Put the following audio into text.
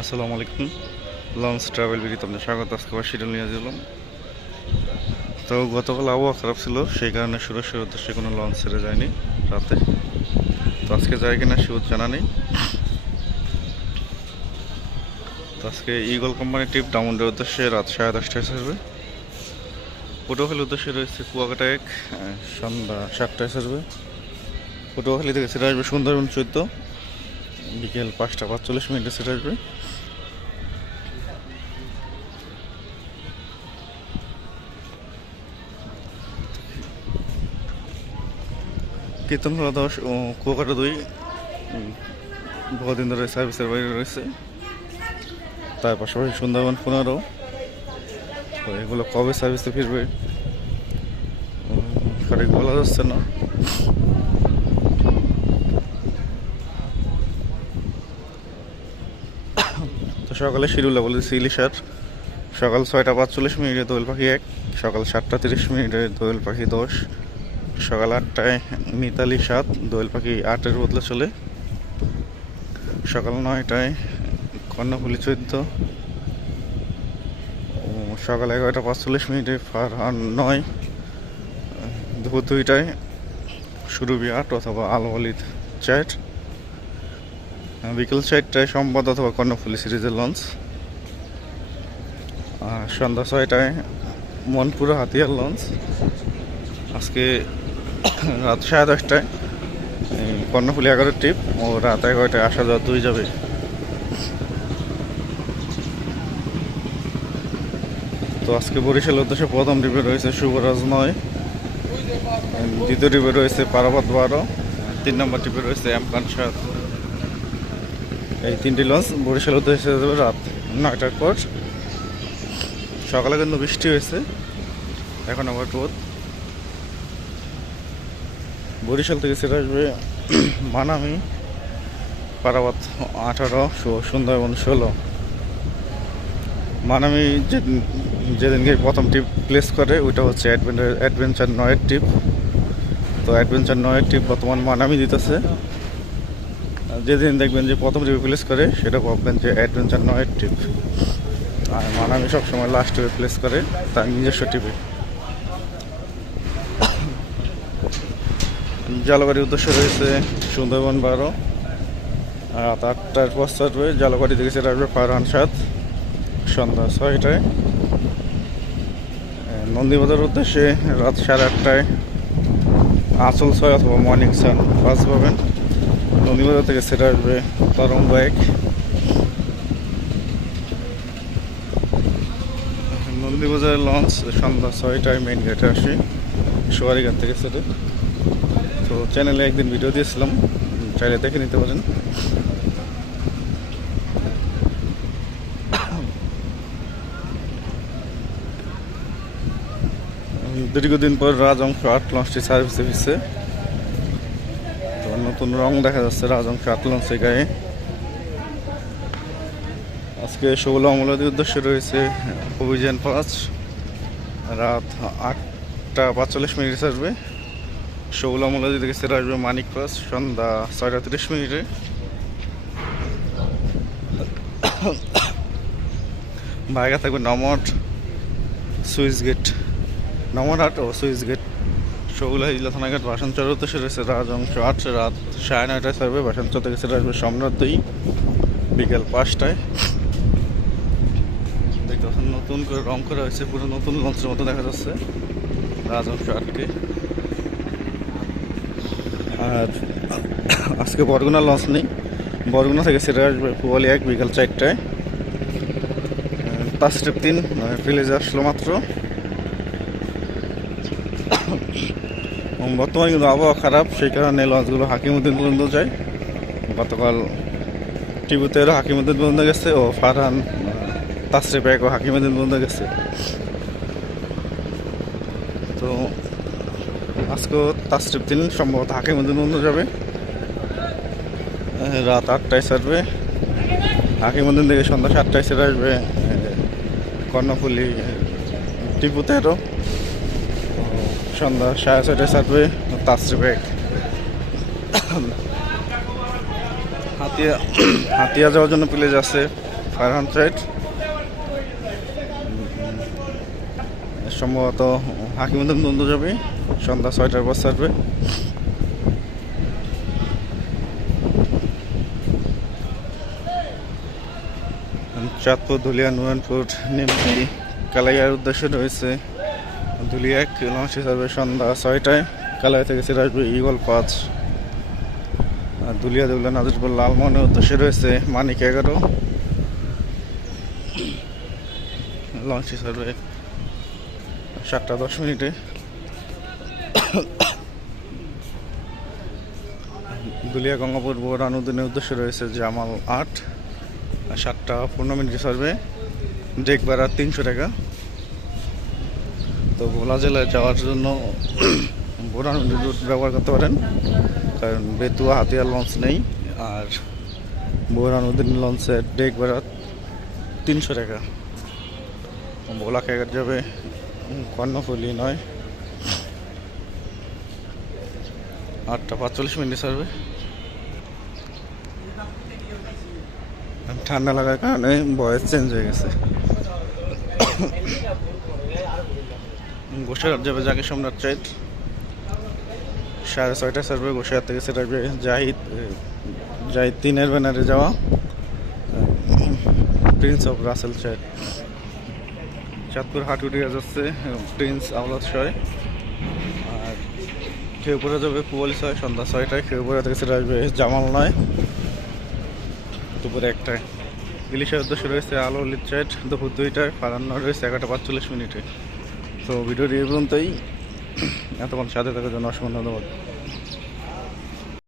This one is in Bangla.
আসসালামু আলাইকুম। লঞ্চ ট্রাভেল বিডিতে আপনার স্বাগত। আজকে আবার শিডিউল নিয়ে দিলাম। তো গতকাল আবহাওয়া খারাপ ছিল, সেই কারণে সুরক্ষার উদ্দেশ্যে কোনো লঞ্চ ছেড়ে যায়নি রাতে। তো আজকে যায় কিনা শিওর জানা নেই। তো আজকে ইগল কোম্পানির ট্রিপ ডায়মন্ডের উদ্দেশ্যে রাত 10:30টায় ছাড়বে। পটুয়াখালীর উদ্দেশ্যে রয়েছে কুয়াকাটা এক, সন্ধ্যা 7টায় ছাড়বে। পটুয়াখালী থেকে ছেড়ে আসবে সুন্দরবন 14, বিকেল 5:45 ছেড়ে আসবে। কীর্তনখোলা 10 ও কুয়াকাটা 2 বহুদিন ধরে সার্ভিসের বাইরে রয়েছে। তার পাশাপাশি সুন্দরবন 15। তো এগুলো কবে সার্ভিসে ফিরবে সঠিক বলা যাচ্ছে না। তো সকালে শিডিউলে বলেছি ইলিশার সকাল 6:45 দোয়েল পাখি 1, সকাল 7:30 দোয়েল পাখি 10, সকাল 8টায় মিতালি 7 দোয়েল পাখি 8-এর বদলে চলে, সকাল 9টায় কর্ণফুলি 14, সকাল 11:45 ফারহান 9, দুপুর 2টায় সুরভি 8 অথবা আল ওয়ালিদ 4, বিকেল 4টায় সম্পদ অথবা কর্ণফুলি সিরিজের লঞ্চ, সন্ধ্যা 6টায় মনপুরা হাতিয়ার লঞ্চ। আজকে রাত 10:30টায় কর্ণফুলি 11 ট্রিপ ও রাত 11টায় আসা যাওয়া 2 যাবে। তো আজকে বরিশালের উদ্দেশ্যে প্রথম ট্রিপে রয়েছে শুভরাজ 9, দ্বিতীয় ট্রিপে রয়েছে পারাবত 12, 3 নম্বর ট্রিপে রয়েছে এমকান 7। এই 3টি লঞ্চ বরিশালের উদ্দেশ্যে যাবে রাত 9টার পর। সকালে কিন্তু বৃষ্টি হয়েছে, এখন আবার রোদ। বরিশাল থেকে ছেড়ে আসবে মানামি পারাবত 18, সুন্দরবন 16। মানামি যেদিনকে প্রথম ট্রিপ প্লেস করে ওইটা হচ্ছে অ্যাডভেঞ্চার 9-এর ট্রিপ। তো অ্যাডভেঞ্চার 9-এর ট্রিপ বর্তমান মানামি দিতেছে। যেদিন দেখবেন যে প্রথম ট্রিপে প্লেস করে সেটা ভাববেন যে অ্যাডভেঞ্চার 9-এর ট্রিপ। আর মানামি সবসময় লাস্ট ট্রিপে প্লেস করে তার নিজস্ব ট্রিপে। জালবাড়ির উদ্দেশ্যে রয়েছে সুন্দরবন 12, রাত 8টার পর ছাড়বে। জালবাড়ি থেকে সেটা আসবে ফারহান 7, সন্ধ্যা 6টায়। নন্দীবাজার উদ্দেশ্যে রাত 8:30টায় আঁচল 6 অথবা মর্নিং সান 5 পাবেন। নন্দীবাজার থেকে সেটা আসবে তরঙ্গ 1। নন্দীবাজারের লঞ্চ সন্ধ্যা 6টায় মেইন গেটে আসে সোয়ারিঘাট থেকে সেটা। তো চ্যানেলে একদিন ভিডিও দিয়েছিলাম, চাইলে দেখে নিতে পারেন। দীর্ঘদিন পর রাজংশ 8 লঞ্চটি সার্ভিসে ফিরছে। তো নতুন রং দেখা যাচ্ছে রাজংশ 8 লঞ্চের গায়ে। আজকে 16 অমলাদির উদ্দেশ্যে রয়েছে অভিযান 5, রাত 8:45 ছাড়বে। 16 অমলাদি থেকে সেরে আসবে মানিক 5, সন্ধ্যা 6:30। ভাইগা থাকবে নমট, সুইচ গেট, নমরহাট ও সুইচ গেট। 16 হিজলা থানাঘাট বাসানচর উদ্দেশ্যে রয়েছে রাজংশ 8, রাত 9:30টায় ছাড়বে। বাসানচর থেকে সেরে আসবে সম্রাট 2, বিকেল 5টায়। দেখতে পাচ্ছেন নতুন করে রং করা হয়েছে, পুরো নতুন লঞ্চের মতো দেখা যাচ্ছে রাজংশ 8কে। আর আজকে বরগুনা লঞ্চ নেই, বরগুনা থেকে সেরে আসবে পুয়ালি 1, বিকাল 4টায়। তাস্ট্রিপ 3 ভিলেজে আসলো মাত্র। বর্তমানে কিন্তু আবহাওয়া খারাপ, সেই কারণে লঞ্চগুলো হাকিমুদ্দিন পর্যন্ত যায়। গতকাল টিবুতেরও হাকিমুদ্দিন পর্যন্ত গেছে ও ফারহান তাস্ট্রিপ 1 ও হাকিমুদ্দিন পর্যন্ত গেছে। তো আজকেও তাস্ট্রিপ 3 সম্ভবত হাকিমুদ্দিন পর্যন্ত যাবে, রাত 8টায় ছাড়বে। হাকিমুদ্দিন থেকে সন্ধ্যা 7টায় ছেড়ে আসবে কর্ণফুলি টিপু 13, সন্ধ্যা 6:30টায় ছাড়বে তাস্ট্রিপ 1। হাতিয়া যাওয়ার জন্য প্লেজ আছে 500 সম্ভবত হাকিমুদ্দিন দ্বন্দ্ব যাবে সন্ধ্যা 6টার পর ছাড়বে। চাঁদপুর ধুলিয়া নুরানপুর নিমতি কালাইয়ার উদ্দেশ্যে রয়েছে ধুলিয়া 1 লঞ্চটি ছাড়বে সন্ধ্যা 6টায়। কালাই থেকে ছেড়ে আসবে ইগল 5। আর ধুলিয়া দেউলা নাজিরপুর লালমোহনের উদ্দেশ্যে রয়েছে মানিক 11। লঞ্চটি ছাড়বে 7টা 10 মিনিটে। দুলিয়া গঙ্গাপুর বোরানুদ্দিনের উদ্দেশ্যে রয়েছে জামাল 8। আর 7টা 15 মিনিটে ছাড়বে। ডেক ভাড়া 300 টাকা। তো ভোলা জেলায় যাওয়ার জন্য বোরানুদ্দিন রুট ব্যবহার করতে পারেন, কারণ বেতুয়া হাতিয়ার লঞ্চ নেই। আর বোরানুদ্দিন লঞ্চের ডেক ভাড়া 300 টাকা। ভোলা খেগার যাবে কর্ণফুলি নয়। 8টা 45 মিনিট ছাড়বে। ঠান্ডা লাগার কারণে ভয়েস চেঞ্জ হয়ে গেছে। গোসাইহাট যাবে জাকির সম্রাট ট্রেড 6:30টায় ছাড়বে। গোসাইহাট থেকে সেটা জাহিদ 3-এর ব্যানারে যাওয়া prince of Russell trade. Chandpur Haturia যাচ্ছে প্রিন্স আওলাদ 6। আর খেউপুরা যাবে পুয়ালি 6 সন্ধ্যা 6টায়। খেউপুরা থেকে সেটা আসবে জামাল 9 দুপুরে 1টায়। ইলিশের উদ্দেশ্যে রয়েছে আলো লিট্রেট দুপুর 2টায়। ফারান্না রয়েছে 11টা 45 মিনিটে। তো ভিডিওটি এই পর্যন্তই। এতক্ষণ সাথে থাকার জন্য অসংখ্য ধন্যবাদ।